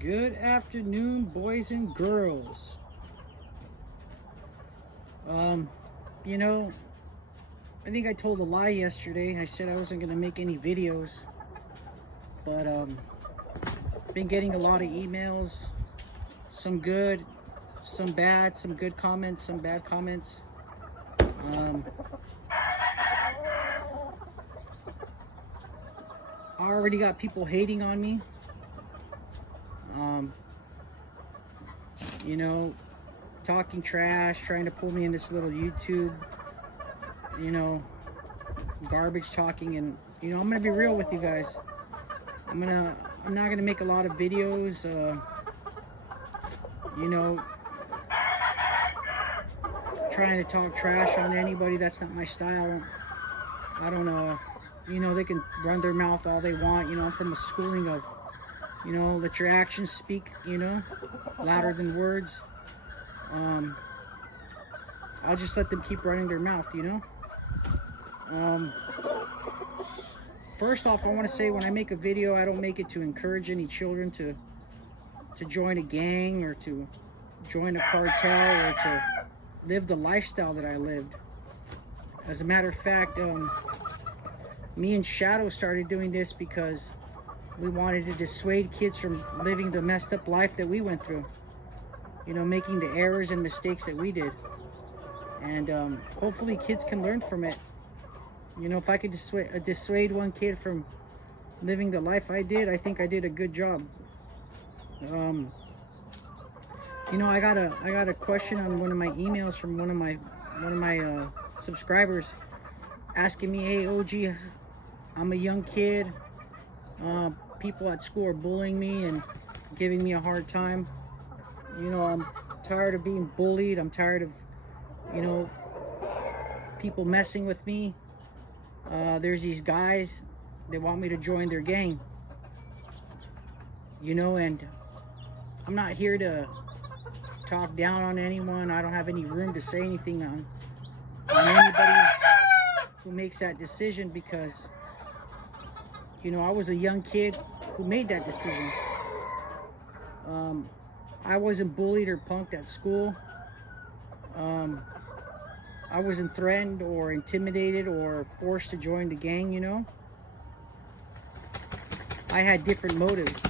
Good afternoon, boys and girls. Um, you know, I think I told a lie yesterday. I said I wasn't gonna make any videos, but been getting a lot of emails, some good, some bad, some good comments, some bad comments. I already got people hating on me. Um, you know, talking trash, trying to pull me in this little YouTube, garbage talking. And I'm gonna be real with you guys. I'm not gonna make a lot of videos, trying to talk trash on anybody. That's not my style. I don't know. They can run their mouth all they want. I'm from a schooling of, let your actions speak, louder than words. I'll just let them keep running their mouth, First off, I want to say when I make a video, I don't make it to encourage any children to join a gang or to join a cartel or to live the lifestyle that I lived. As a matter of fact, me and Shadow started doing this because we wanted to dissuade kids from living the messed up life that we went through. Making the errors and mistakes that we did. And hopefully kids can learn from it. If I could dissuade one kid from living the life I did, I think I did a good job. I got a question on one of my emails from one of my subscribers asking me, "Hey OG, I'm a young kid. People at school are bullying me and giving me a hard time. I'm tired of being bullied. I'm tired of, people messing with me. There's these guys, they want me to join their gang. And I'm not here to talk down on anyone. I don't have any room to say anything on anybody who makes that decision because, I was a young kid who made that decision. I wasn't bullied or punked at school. I wasn't threatened or intimidated or forced to join the gang, I had different motives.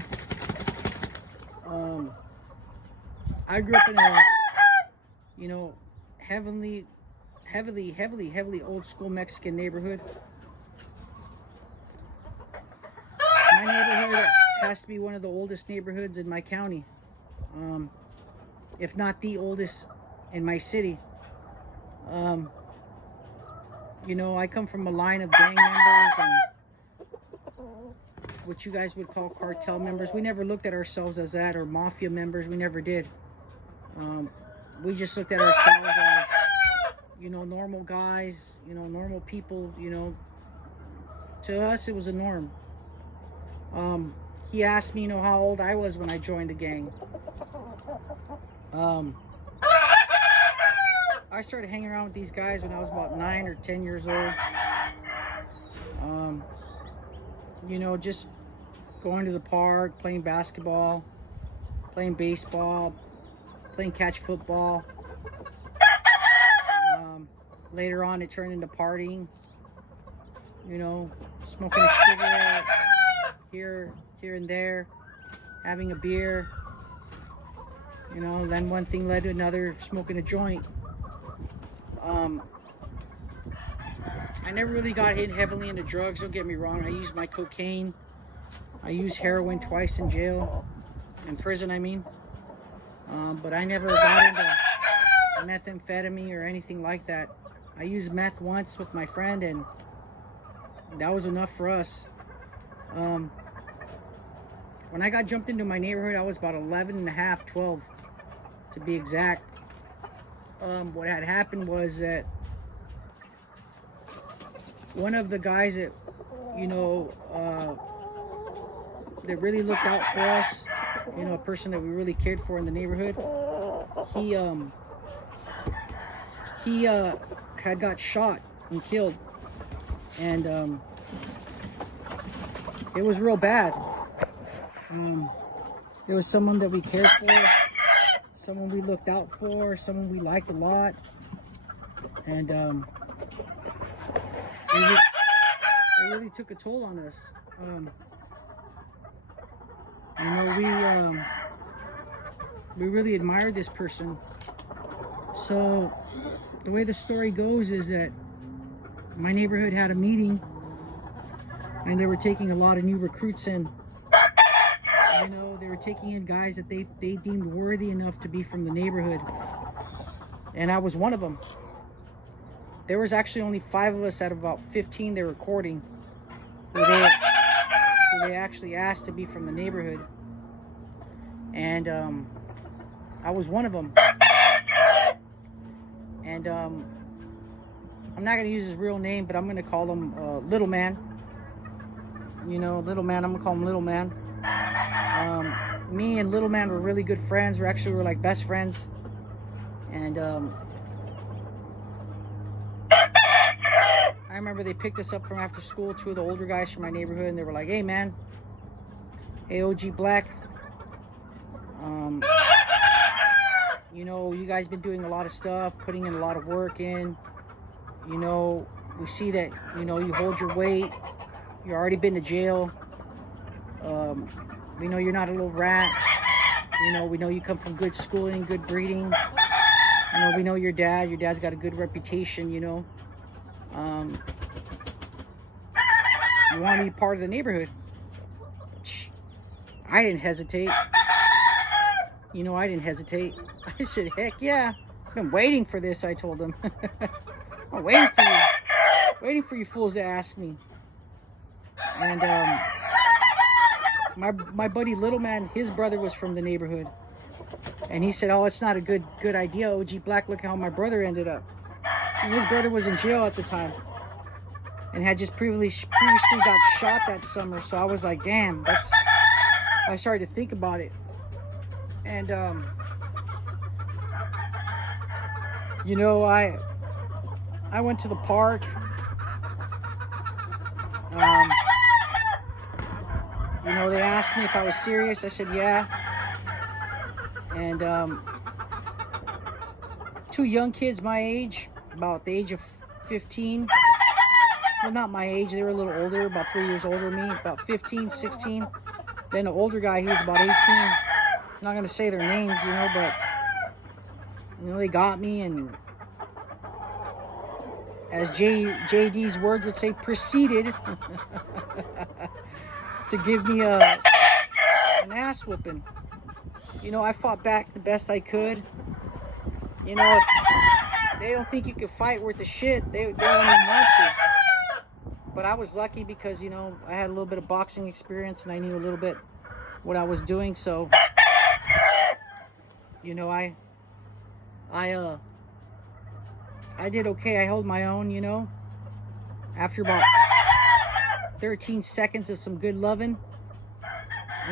I grew up in a, heavily old school Mexican neighborhood. My neighborhood has to be one of the oldest neighborhoods in my county. If not the oldest in my city. I come from a line of gang members and what you guys would call cartel members. We never looked at ourselves as that, or mafia members. We never did. We just looked at ourselves as, normal guys, normal people, To us, it was a norm. He asked me, how old I was when I joined the gang. I started hanging around with these guys when I was about 9 or 10 years old. Just going to the park, playing basketball, playing baseball, playing catch football. Later on, it turned into partying. Smoking a cigarette here and there, having a beer. Then one thing led to another, smoking a joint. I never really got hit heavily into drugs, don't get me wrong. I used my cocaine. I used heroin twice in jail, in prison I mean. But I never got into methamphetamine or anything like that. I used meth once with my friend and that was enough for us. When I got jumped into my neighborhood, I was about 11 and a half, 12 to be exact. What had happened was that one of the guys that, that really looked out for us, a person that we really cared for in the neighborhood, he had got shot and killed. And it was real bad. There was someone that we cared for, someone we looked out for, someone we liked a lot. And it really took a toll on us. You know, we really admired this person. So the way the story goes is that my neighborhood had a meeting, and they were taking a lot of new recruits in. You know, they were taking in guys that they deemed worthy enough to be from the neighborhood, and I was one of them. There was actually only 5 of us out of about 15 they were courting who they actually asked to be from the neighborhood, and I was one of them. And I'm not going to use his real name, but I'm going to call him Little Man. You know, Little Man, I'm going to call him Little Man. Me and Little Man were really good friends. We were like best friends. And I remember they picked us up from after school, 2 of the older guys from my neighborhood, and they were like, hey man, hey OG Black, you know, you guys been doing a lot of stuff, putting in a lot of work in. You know, we see that, you know, you hold your weight. You already been to jail. We know you're not a little rat. You know, we know you come from good schooling, good breeding. You know, we know your dad. Your dad's got a good reputation, you know. You want to be part of the neighborhood. I didn't hesitate. You know, I didn't hesitate. I said, heck yeah. I've been waiting for this, I told them. I'm waiting for you. Waiting for you fools to ask me. And my buddy Little Man, his brother was from the neighborhood. And he said, oh, it's not a good idea, OG Black. Look how my brother ended up. And his brother was in jail at the time. And had just previously got shot that summer. So I was like, damn, I started to think about it. And you know, I went to the park. You know, they asked me if I was serious. I said yeah. And 2 young kids my age, about the age of 15. Well, not my age, they were a little older, about 3 years older than me, about 15, 16. Then the older guy, he was about 18. I'm not going to say their names, you know, but, you know, they got me, and as JD's words would say, proceeded to give me an ass whooping. You know, I fought back the best I could. You know, if they don't think you can fight worth the shit, they don't even want you. But I was lucky because, you know, I had a little bit of boxing experience and I knew a little bit what I was doing. So, you know, I did okay. I held my own, you know. After about 13 seconds of some good loving,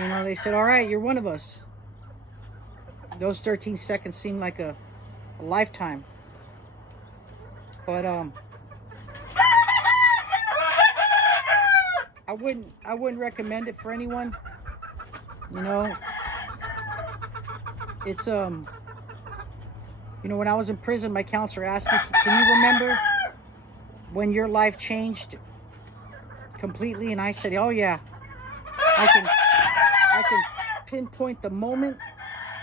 you know, they said, all right, you're one of us. Those 13 seconds seemed like a lifetime. But I wouldn't recommend it for anyone. You know, it's you know, when I was in prison, my counselor asked me, can you remember when your life changed completely? And I said, oh yeah, I can pinpoint the moment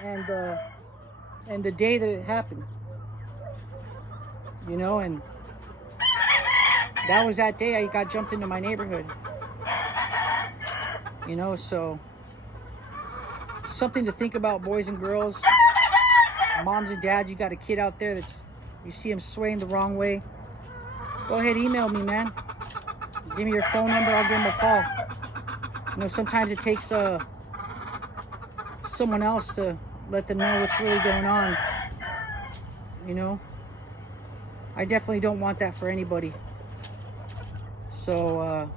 and the day that it happened. You know, and that was that day I got jumped into my neighborhood. You know, so something to think about, boys and girls, moms and dads. You got a kid out there that's, you see him swaying the wrong way, go ahead, email me, man. Give me your phone number, I'll give him a call. You know, sometimes it takes someone else to let them know what's really going on. You know, I definitely don't want that for anybody. So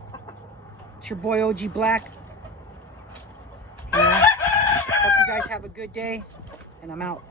it's your boy OG Black. You know, hope you guys have a good day, and I'm out.